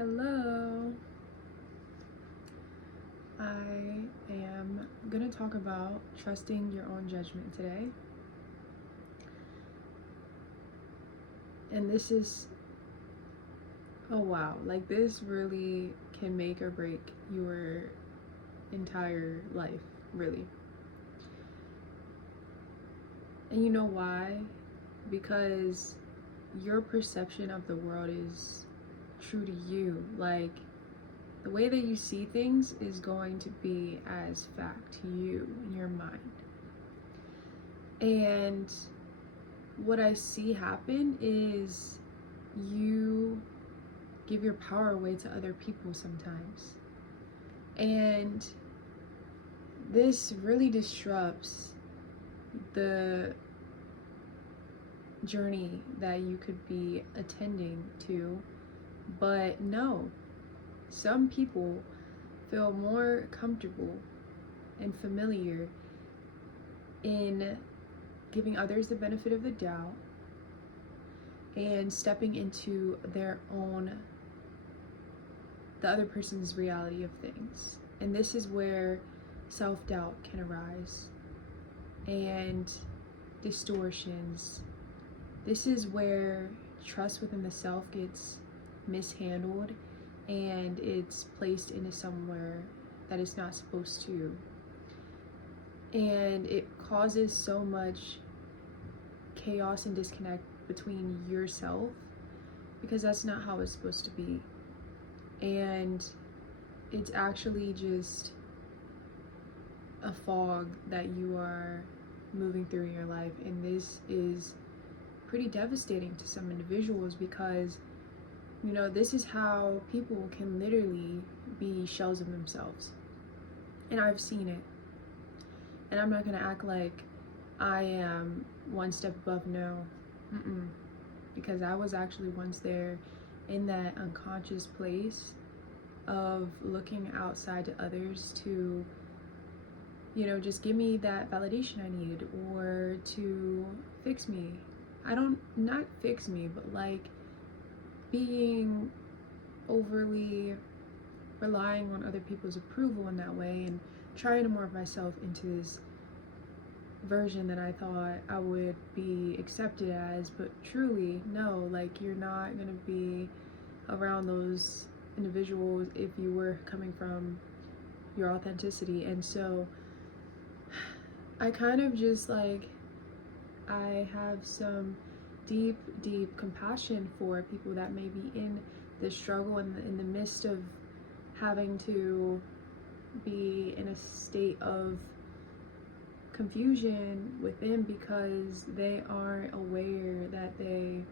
Hello. I am going to talk about trusting your own judgment today. And this is, oh wow, like this really can make or break your entire life, really. And you know why? Because your perception of the world is true to you. Like, the way that you see things is going to be as fact to you in your mind. And what I see happen is you give your power away to other people sometimes. And this really disrupts the journey that you could be attending to. But no, some people feel more comfortable and familiar in giving others the benefit of the doubt and stepping into the other person's reality of things. And this is where self-doubt can arise and distortions. This is where trust within the self gets mishandled and it's placed into somewhere that it's not supposed to. And it causes so much chaos and disconnect between yourself, because that's not how it's supposed to be. And it's actually just a fog that you are moving through in your life. And this is pretty devastating to some individuals because, you know, this is how people can literally be shells of themselves. And I've seen it. And I'm not going to act like I am one step above, no. Because I was actually once there in that unconscious place of looking outside to others to, you know, just give me that validation I need or to fix me. Not fix me, but like being overly relying on other people's approval in that way and trying to morph myself into this version that I thought I would be accepted as, but truly, no, like you're not gonna be around those individuals if you were coming from your authenticity. And so I kind of just like, I have some deep compassion for people that may be in the struggle and in the midst of having to be in a state of confusion within because they aren't aware that they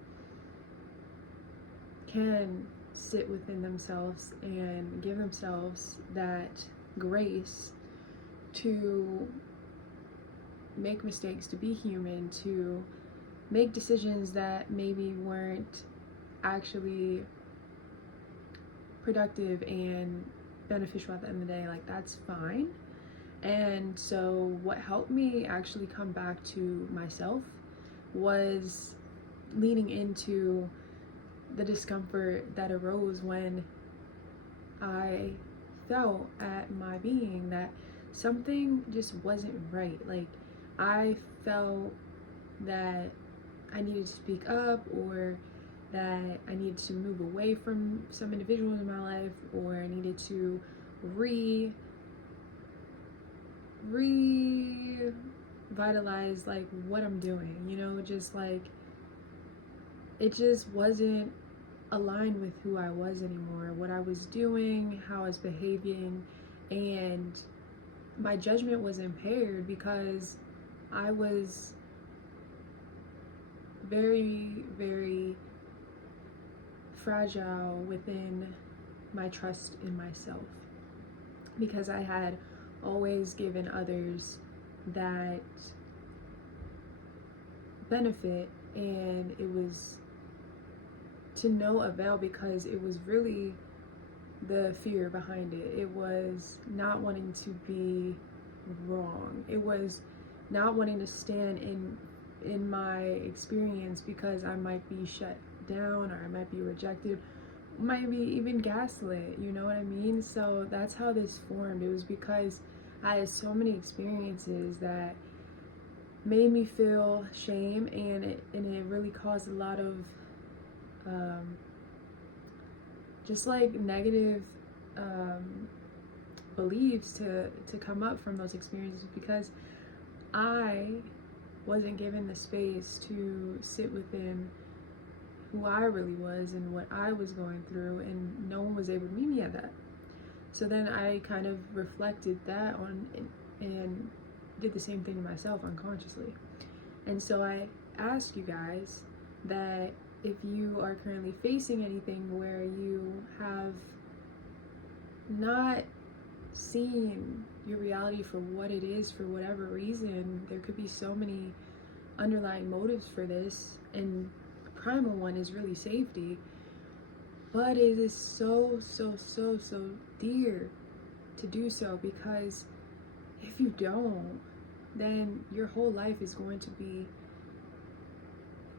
can sit within themselves and give themselves that grace to make mistakes, to be human, to make decisions that maybe weren't actually productive and beneficial at the end of the day. Like, that's fine. And so what helped me actually come back to myself was leaning into the discomfort that arose when I felt at my being that something just wasn't right. Like, I felt that I needed to speak up, or that I needed to move away from some individuals in my life, or I needed to revitalize like what I'm doing, you know, just like it just wasn't aligned with who I was anymore, what I was doing, how I was behaving, and my judgment was impaired because I was very fragile within my trust in myself, because I had always given others that benefit, and it was to no avail because it was really the fear behind it. It was not wanting to be wrong. It was not wanting to stand in my experience because I might be shut down or I might be rejected, might be even gaslit, you know what I mean? So that's how this formed. It was because I had so many experiences that made me feel shame, and it really caused a lot of um, just like negative um, beliefs to come up from those experiences, because I wasn't given the space to sit within who I really was and what I was going through, and no one was able to meet me at that. So then I kind of reflected that on and did the same thing to myself unconsciously. And so I ask you guys that if you are currently facing anything where you have not seen your reality for what it is, for whatever reason, there could be so many underlying motives for this, and the primal one is really safety, but it is so dear to do so, because if you don't, then your whole life is going to be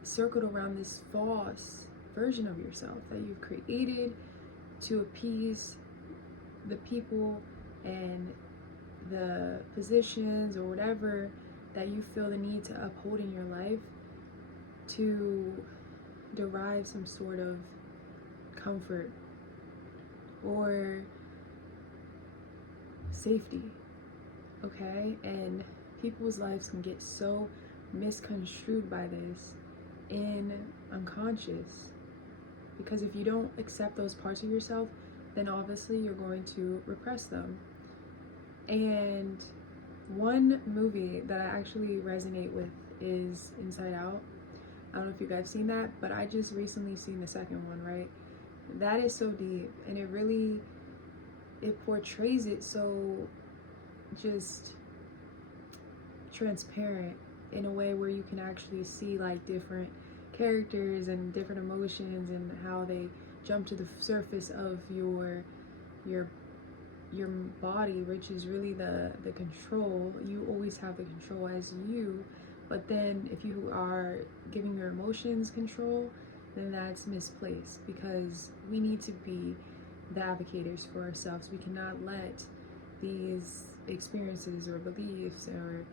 circled around this false version of yourself that you've created to appease the people and the positions or whatever that you feel the need to uphold in your life, to derive some sort of comfort or safety, okay? And people's lives can get so misconstrued by this in unconscious, because if you don't accept those parts of yourself, then obviously you're going to repress them. And one movie that I actually resonate with is Inside Out. I don't know if you guys seen that, but I just recently seen the second one, right? That is so deep, and it portrays it so just transparent in a way where you can actually see like different characters and different emotions and how they jump to the surface of your body, which is really the control. You always have the control as you, but then if you are giving your emotions control, then that's misplaced, because we need to be the advocators for ourselves. We cannot let these experiences or beliefs or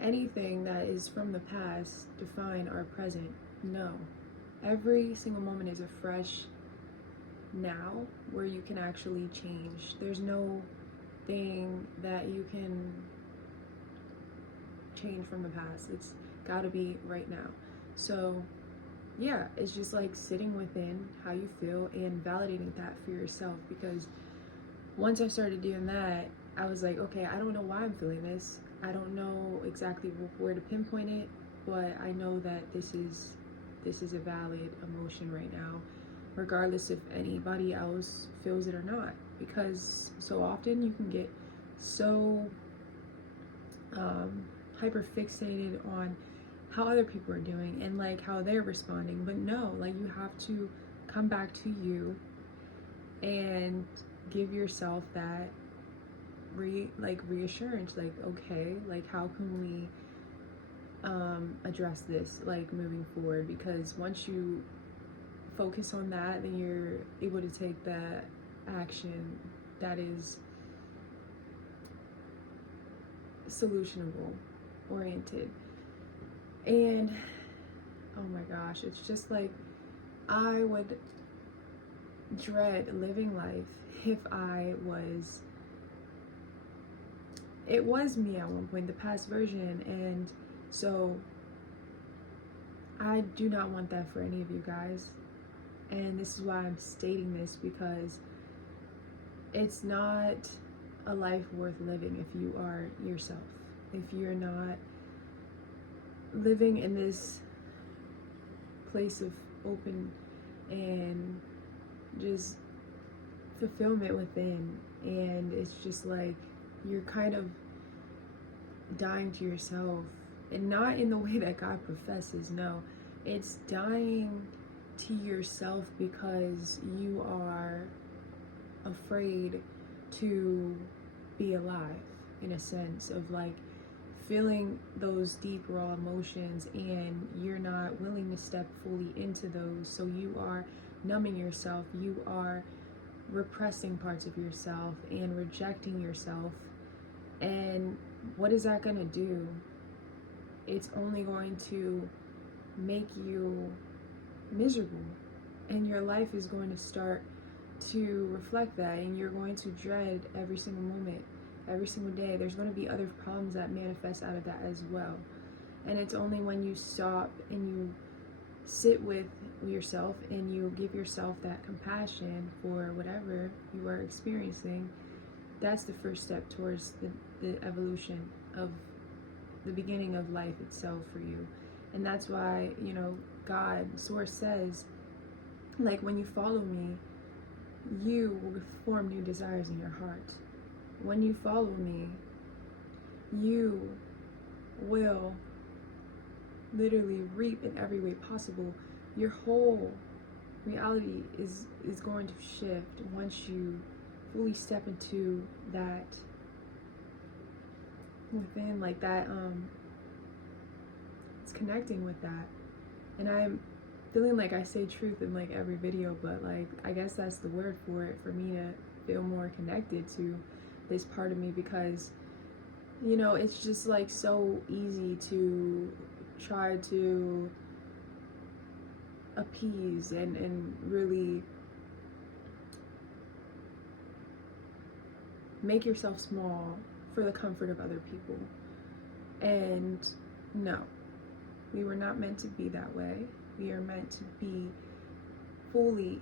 anything that is from the past define our present. No. Every single moment is a fresh now where you can actually change. There's no thing that you can change from the past. It's got to be right now. So yeah, it's just like sitting within how you feel and validating that for yourself, because once I started doing that, I was like, okay, I don't know why I'm feeling this. I don't know exactly where to pinpoint it, but I know that this is a valid emotion right now, regardless if anybody else feels it or not. Because so often you can get so hyper fixated on how other people are doing and like how they're responding, but no, like you have to come back to you and give yourself that reassurance, like, okay, like how can we address this like moving forward? Because once you focus on that, then you're able to take the action that is solutionable oriented. And oh my gosh, it's just like I would dread living life if it was me at one point, the past version. And so I do not want that for any of you guys. And this is why I'm stating this, because it's not a life worth living if you are yourself. If you're not living in this place of open and just fulfillment within, and it's just like you're kind of dying to yourself, and not in the way that God professes. No, it's dying to yourself because you are afraid to be alive, in a sense of like feeling those deep raw emotions, and you're not willing to step fully into those, so you are numbing yourself, you are repressing parts of yourself and rejecting yourself. And what is that going to do? It's only going to make you miserable, and your life is going to start to reflect that, and you're going to dread every single moment, every single day. There's going to be other problems that manifest out of that as well. And it's only when you stop and you sit with yourself and you give yourself that compassion for whatever you are experiencing, that's the first step towards the evolution of the beginning of life itself for you. And that's why, you know, God, Source says, like, when you follow me, you will form new desires in your heart. When you follow me, you will literally reap in every way possible. Your whole reality is going to shift once you fully step into that within, like that. It's connecting with that. And I'm feeling like I say truth in like every video, but like I guess that's the word for it, for me to feel more connected to this part of me, because, you know, it's just like so easy to try to appease and really make yourself small for the comfort of other people. And no, we were not meant to be that way. We are meant to be fully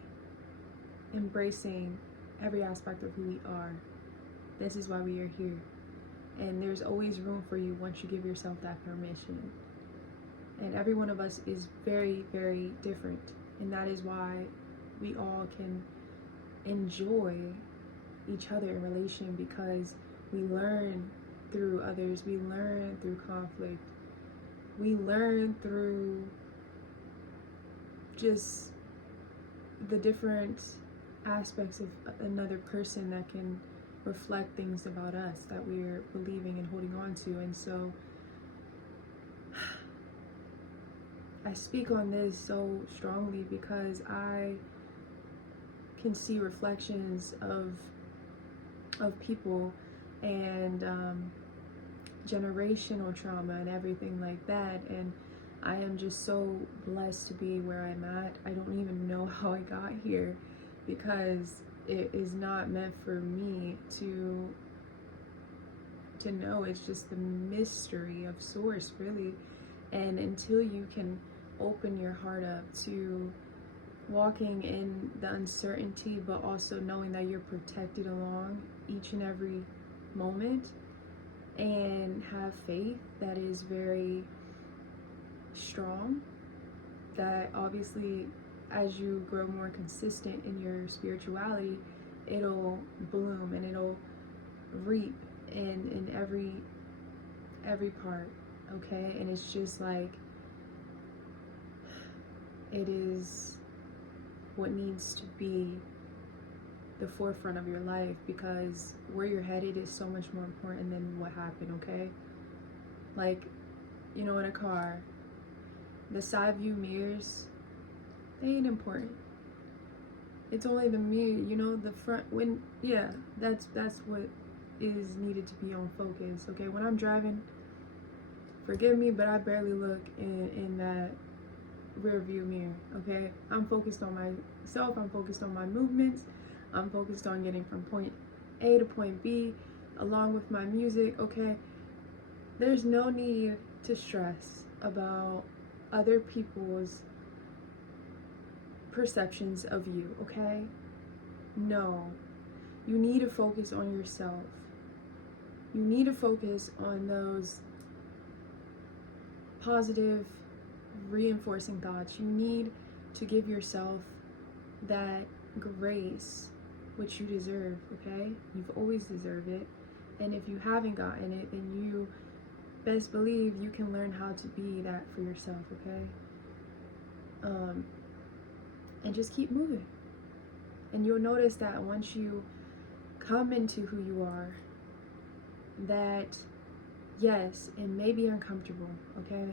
embracing every aspect of who we are. This is why we are here. And there's always room for you once you give yourself that permission. And every one of us is very, very different. And that is why we all can enjoy each other in relation, because we learn through others. We learn through conflict. We learn through just the different aspects of another person that can reflect things about us that we're believing and holding on to. And so I speak on this so strongly because I can see reflections of people and generational trauma and everything like that, and I am just so blessed to be where I'm at. I don't even know how I got here, because it is not meant for me to know. It's just the mystery of Source, really. And until you can open your heart up to walking in the uncertainty, but also knowing that you're protected along each and every moment, and have faith that is very strong, that obviously as you grow more consistent in your spirituality, it'll bloom and it'll reap in every part, okay? And it's just like, it is what needs to be the forefront of your life, because where you're headed is so much more important than what happened, okay? Like, you know, in a car, the side view mirrors, they ain't important. It's only the mirror, you know, the front, when, yeah, that's what is needed to be on focus, okay? When I'm driving, forgive me, but I barely look in that rear view mirror, okay? I'm focused on myself, I'm focused on my movements, I'm focused on getting from point A to point B along with my music, okay? There's no need to stress about other people's perceptions of you, okay? No. You need to focus on yourself. You need to focus on those positive, reinforcing thoughts. You need to give yourself that grace which you deserve, okay? You've always deserved it. And if you haven't gotten it, then you best believe you can learn how to be that for yourself, okay? And just keep moving. And you'll notice that once you come into who you are, that yes, it may be uncomfortable, okay?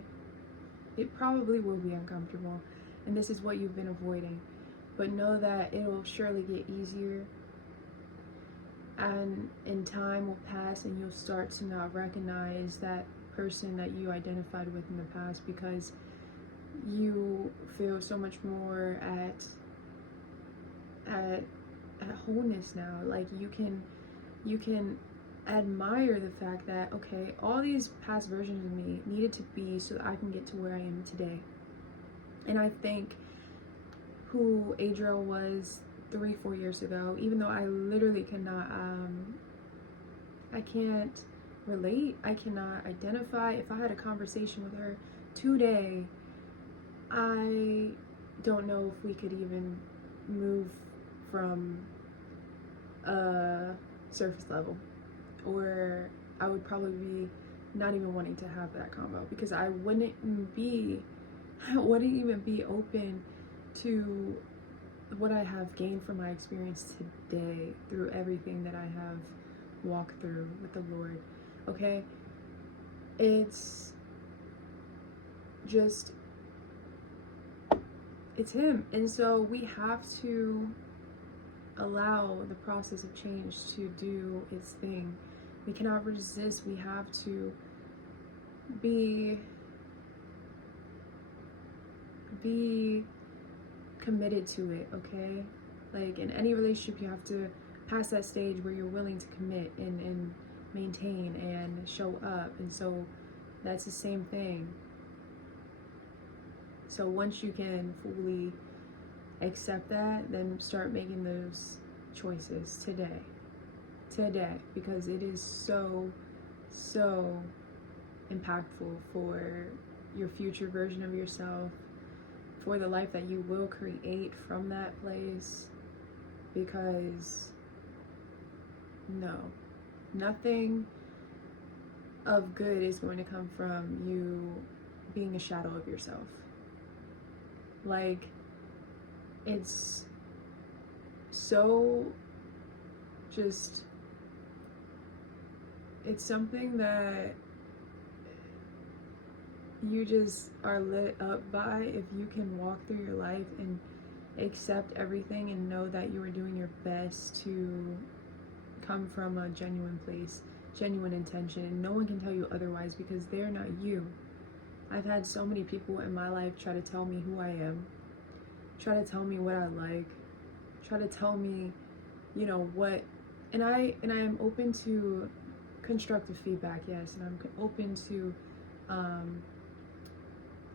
It probably will be uncomfortable. And this is what you've been avoiding. but know that it'll surely get easier, and in time will pass and you'll start to not recognize that person that you identified with in the past, because you feel so much more at wholeness now. Like you can admire the fact that, okay, all these past versions of me needed to be so that I can get to where I am today. And I think who Adriel was 3-4 years ago, even though I literally cannot I can't relate, I cannot identify. If I had a conversation with her today, I don't know if we could even move from a surface level, or I would probably be not even wanting to have that convo, because I wouldn't even be open to what I have gained from my experience today through everything that I have walked through with the Lord. Okay, it's just, it's him. And so we have to allow the process of change to do its thing. We cannot resist. We have to be committed to it, okay? Like in any relationship, you have to pass that stage where you're willing to commit and maintain and show up. And so that's the same thing. So once you can fully accept that, then start making those choices today, because it is so impactful for your future version of yourself, for the life that you will create from that place. Because no, nothing of good is going to come from you being a shadow of yourself. Like, it's so just, it's something that you just are lit up by if you can walk through your life and accept everything and know that you are doing your best to come from a genuine place, genuine intention, and no one can tell you otherwise, because they're not you. I've had so many people in my life try to tell me who I am, try to tell me what I like, try to tell me, you know, what, and I am open to constructive feedback, yes, and I'm open to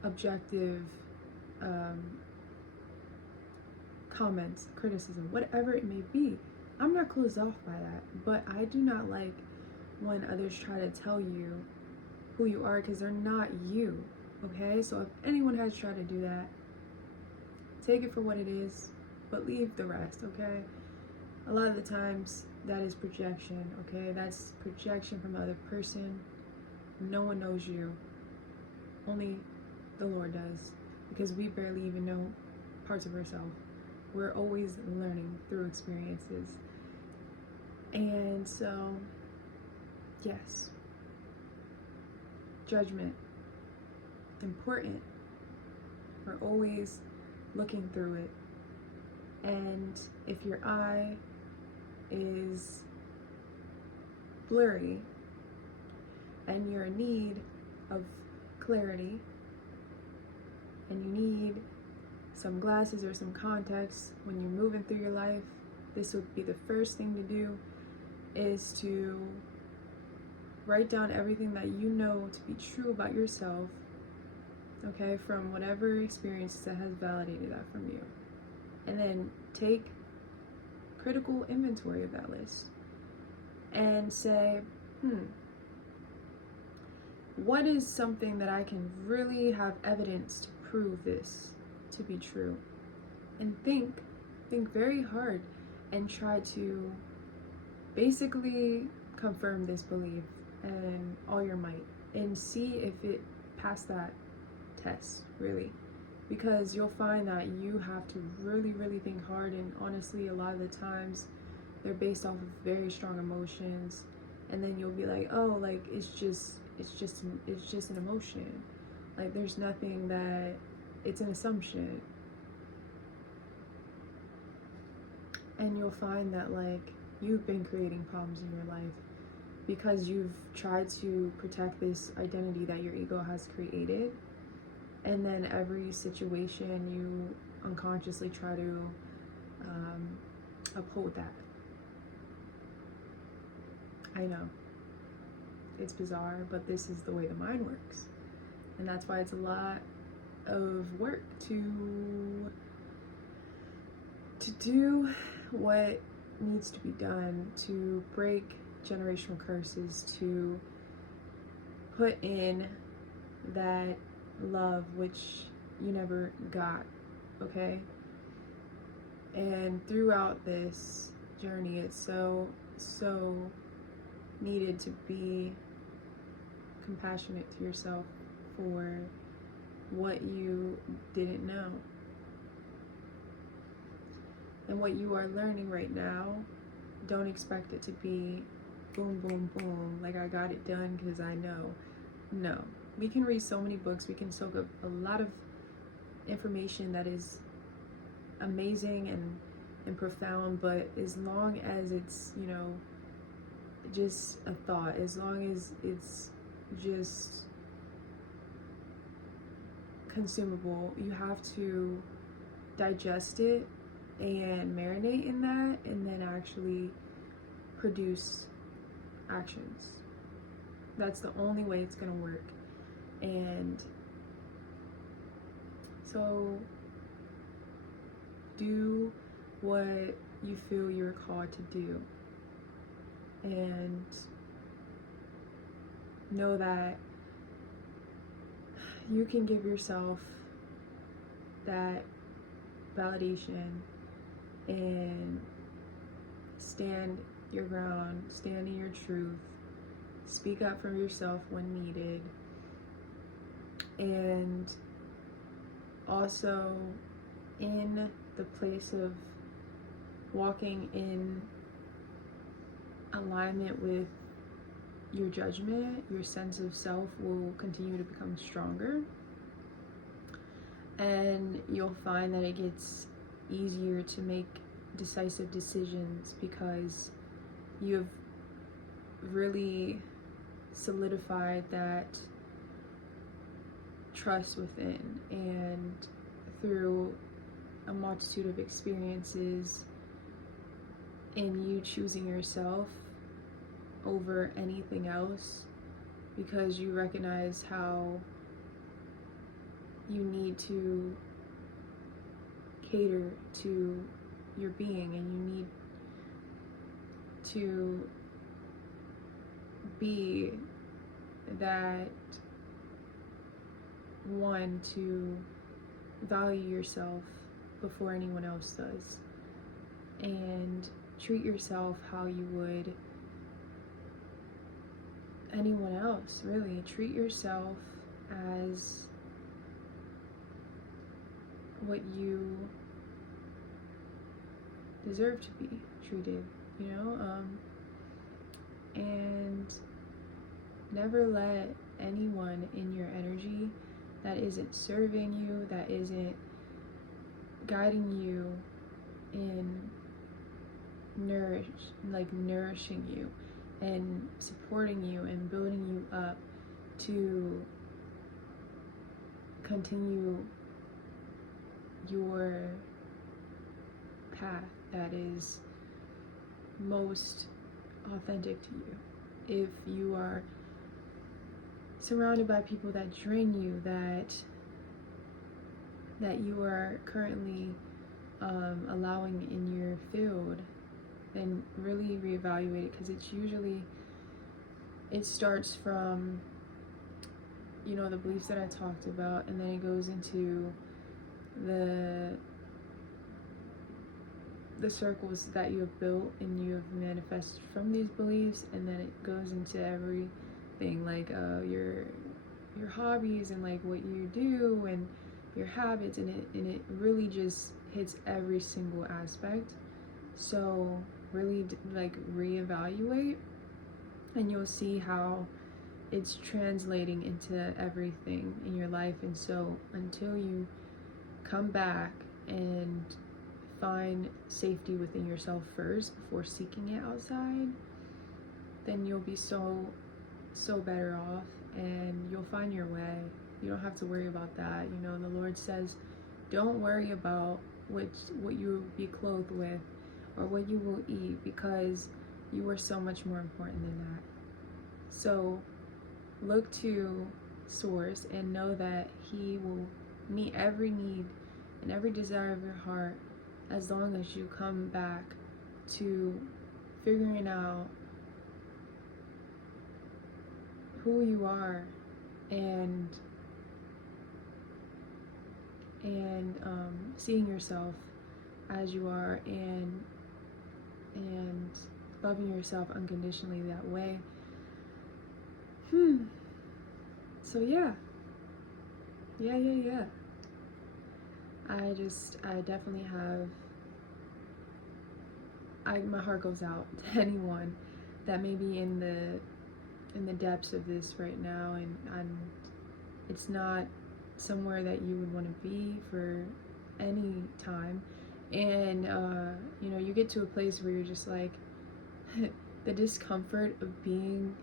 objective comments, criticism, whatever it may be. I'm not closed off by that, but I do not like when others try to tell you who you are, because they're not you, okay? So if anyone has tried to do that, take it for what it is, but leave the rest, okay? A lot of the times that is projection, okay? That's projection from the other person. No one knows you. Only the Lord does, because we barely even know parts of ourselves. We're always learning through experiences. And so, yes, judgment, important. We're always looking through it. And if your eye is blurry and you're in need of clarity, and you need some glasses or some context when you're moving through your life, this would be the first thing to do, is to write down everything that you know to be true about yourself, okay, from whatever experience that has validated that from you. And then take critical inventory of that list and say, what is something that I can really have evidence to prove this to be true? And think very hard and try to basically confirm this belief and all your might, and see if it passed that test, really. Because you'll find that you have to really think hard, and honestly, a lot of the times they're based off of very strong emotions, and then you'll be like, oh, like it's just an emotion, like there's nothing, that it's an assumption. And you'll find that like you've been creating problems in your life because you've tried to protect this identity that your ego has created. And then every situation you unconsciously try to uphold that. I know. It's bizarre, but this is the way the mind works. And that's why it's a lot of work to do what needs to be done to break generational curses, to put in that love which you never got, okay? And throughout this journey, it's so needed to be compassionate to yourself for what you didn't know. And what you are learning right now, don't expect it to be boom, boom, boom, like I got it done because I know. No. We can read so many books, we can soak up a lot of information that is amazing and profound, but as long as it's, you know, just a thought, as long as it's just consumable, you have to digest it and marinate in that, and then actually produce actions. That's the only way it's gonna work. And so do what you feel you're called to do, and know that you can give yourself that validation and stand your ground, stand in your truth, speak up for yourself when needed, and also in the place of walking in alignment with your judgment, your sense of self will continue to become stronger, and you'll find that it gets easier to make decisive decisions because you've really solidified that trust within, and through a multitude of experiences in you choosing yourself over anything else, because you recognize how you need to cater to your being, and you need to be that one to value yourself before anyone else does, and treat yourself how you would anyone else. Really treat yourself as what you deserve to be treated, you know, and never let anyone in your energy that isn't serving you, that isn't guiding you in nourishing you and supporting you and building you up to continue your path that is most authentic to you. If you are surrounded by people that drain you, that you are currently allowing in your field, then really reevaluate it, because it starts from, you know, the beliefs that I talked about, and then it goes into the circles that you have built and you have manifested from these beliefs, and then it goes into everything, like your hobbies and like what you do and your habits, and it really just hits every single aspect. So really like reevaluate, and you'll see how it's translating into everything in your life. And so until you come back and find safety within yourself first before seeking it outside, then you'll be so better off, and you'll find your way. You don't have to worry about that. You know, the Lord says, don't worry about what you will be clothed with or what you will eat, because you are so much more important than that. So look to Source and know that He will meet every need and every desire of your heart, as long as you come back to figuring out who you are and seeing yourself as you are, and loving yourself unconditionally that way. So yeah. I definitely have, my heart goes out to anyone that may be in the depths of this right now, and it's not somewhere that you would want to be for any time. And you know, you get to a place where you're just like, the discomfort of being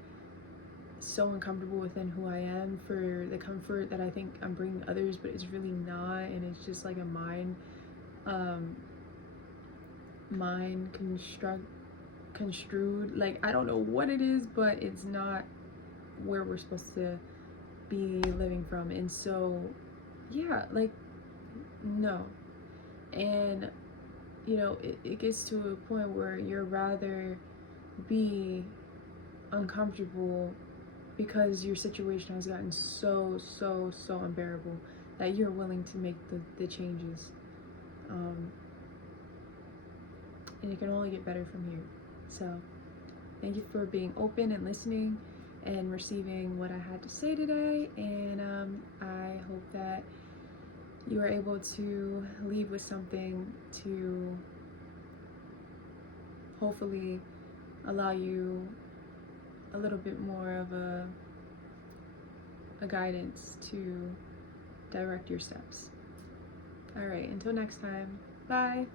so uncomfortable within who I am for the comfort that I think I'm bringing others, but it's really not, and it's just like a mind construed, like, I don't know what it is, but it's not where we're supposed to be living from. And so yeah, like, no. And you know, it gets to a point where you'd rather be uncomfortable because your situation has gotten so unbearable that you're willing to make the changes. And it can only get better from here. So thank you for being open and listening and receiving what I had to say today. And I hope that you are able to leave with something to hopefully allow you a little bit more of a guidance to direct your steps. All right, until next time, bye.